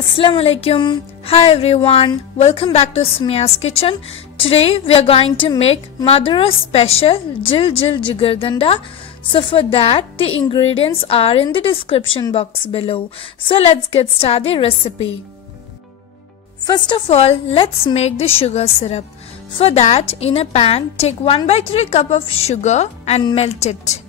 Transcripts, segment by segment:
Assalamu alaikum. Hi everyone. Welcome back to Sumiya's kitchen. Today we are going to make Madura special Jil Jil Jigardanda. So for that the ingredients are in the description box below. So let's get started the recipe. First of all, let's make the sugar syrup. For that, in a pan take 1/3 cup of sugar and melt it.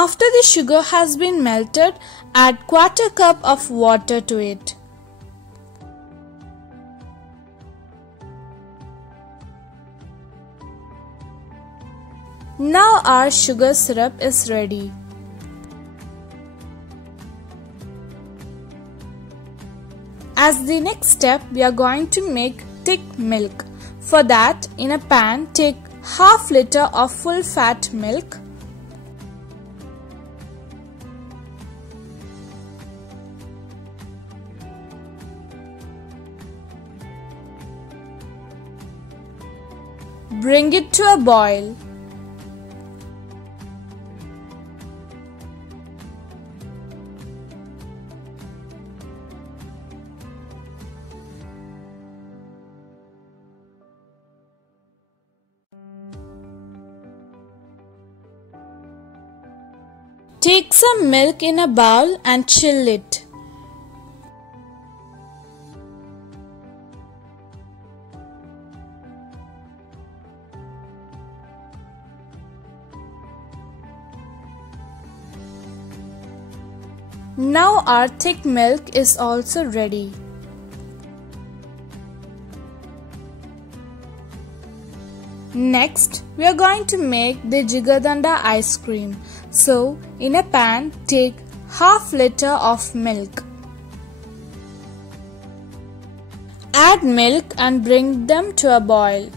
After the sugar has been melted, add 1/4 cup of water to it. Now our sugar syrup is ready. As the next step, we are going to make thick milk. For that, in a pan, take 1/2 liter of full fat milk. Bring it to a boil. Take some milk in a bowl and chill it. Now our thick milk is also ready. Next, we are going to make the Jigardanda ice cream. So, in a pan, take 1/2 liter of milk. Add milk and bring them to a boil.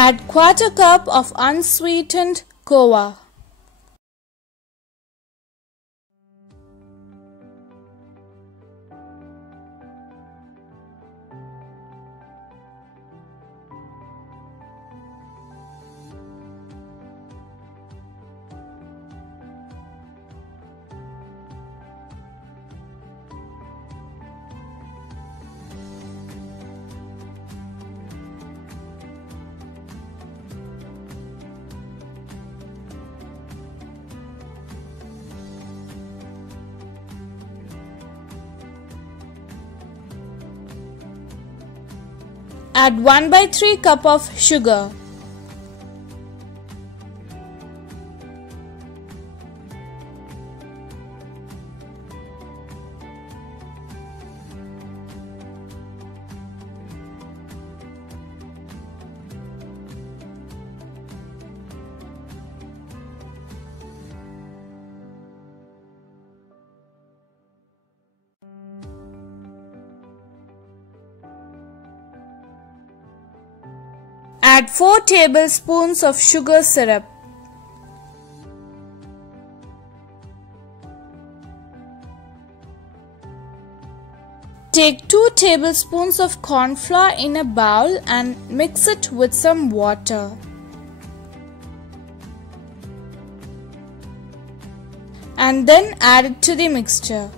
Add 1/4 cup of unsweetened kova. Add 1/3 cup of sugar. Add 4 tablespoons of sugar syrup. Take 2 tablespoons of corn flour in a bowl and mix it with some water. And then add it to the mixture.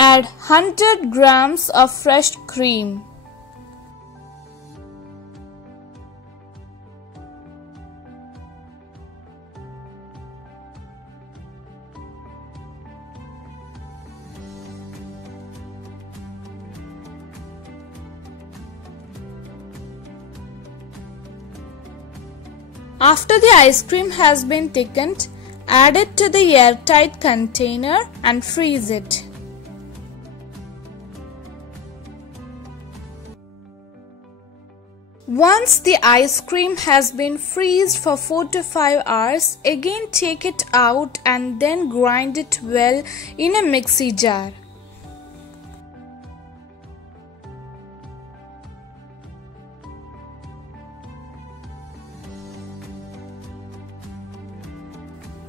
Add 100 grams of fresh cream. After the ice cream has been thickened, add it to the airtight container and freeze it. Once the ice cream has been freezed for 4 to 5 hours, again take it out and then grind it well in a mixie jar.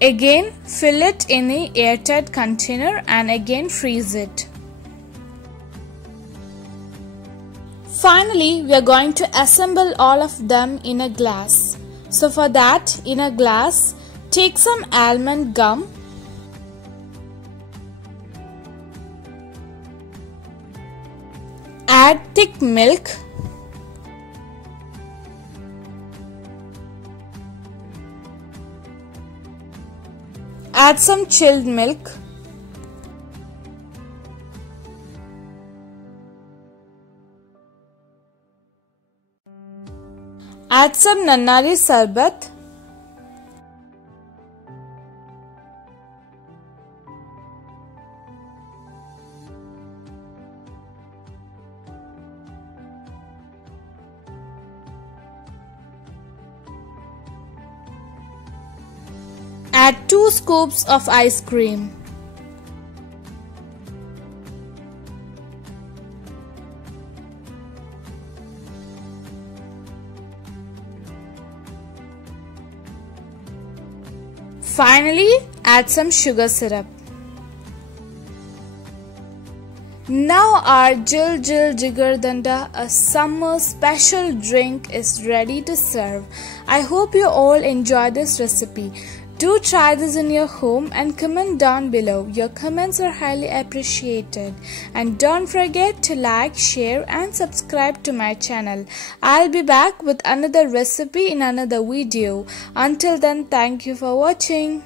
Again fill it in an airtight container and again freeze it. Finally, we are going to assemble all of them in a glass. So for that, in a glass, take some almond gum, add thick milk, add some chilled milk, add some Nannari Sarbat, add 2 scoops of ice cream. Finally, add some sugar syrup. Now our Jil Jil Jigardanda, a summer special drink, is ready to serve. I hope you all enjoy this recipe. Do try this in your home and comment down below. Your comments are highly appreciated. And don't forget to like, share and subscribe to my channel. I'll be back with another recipe in another video. Until then, thank you for watching.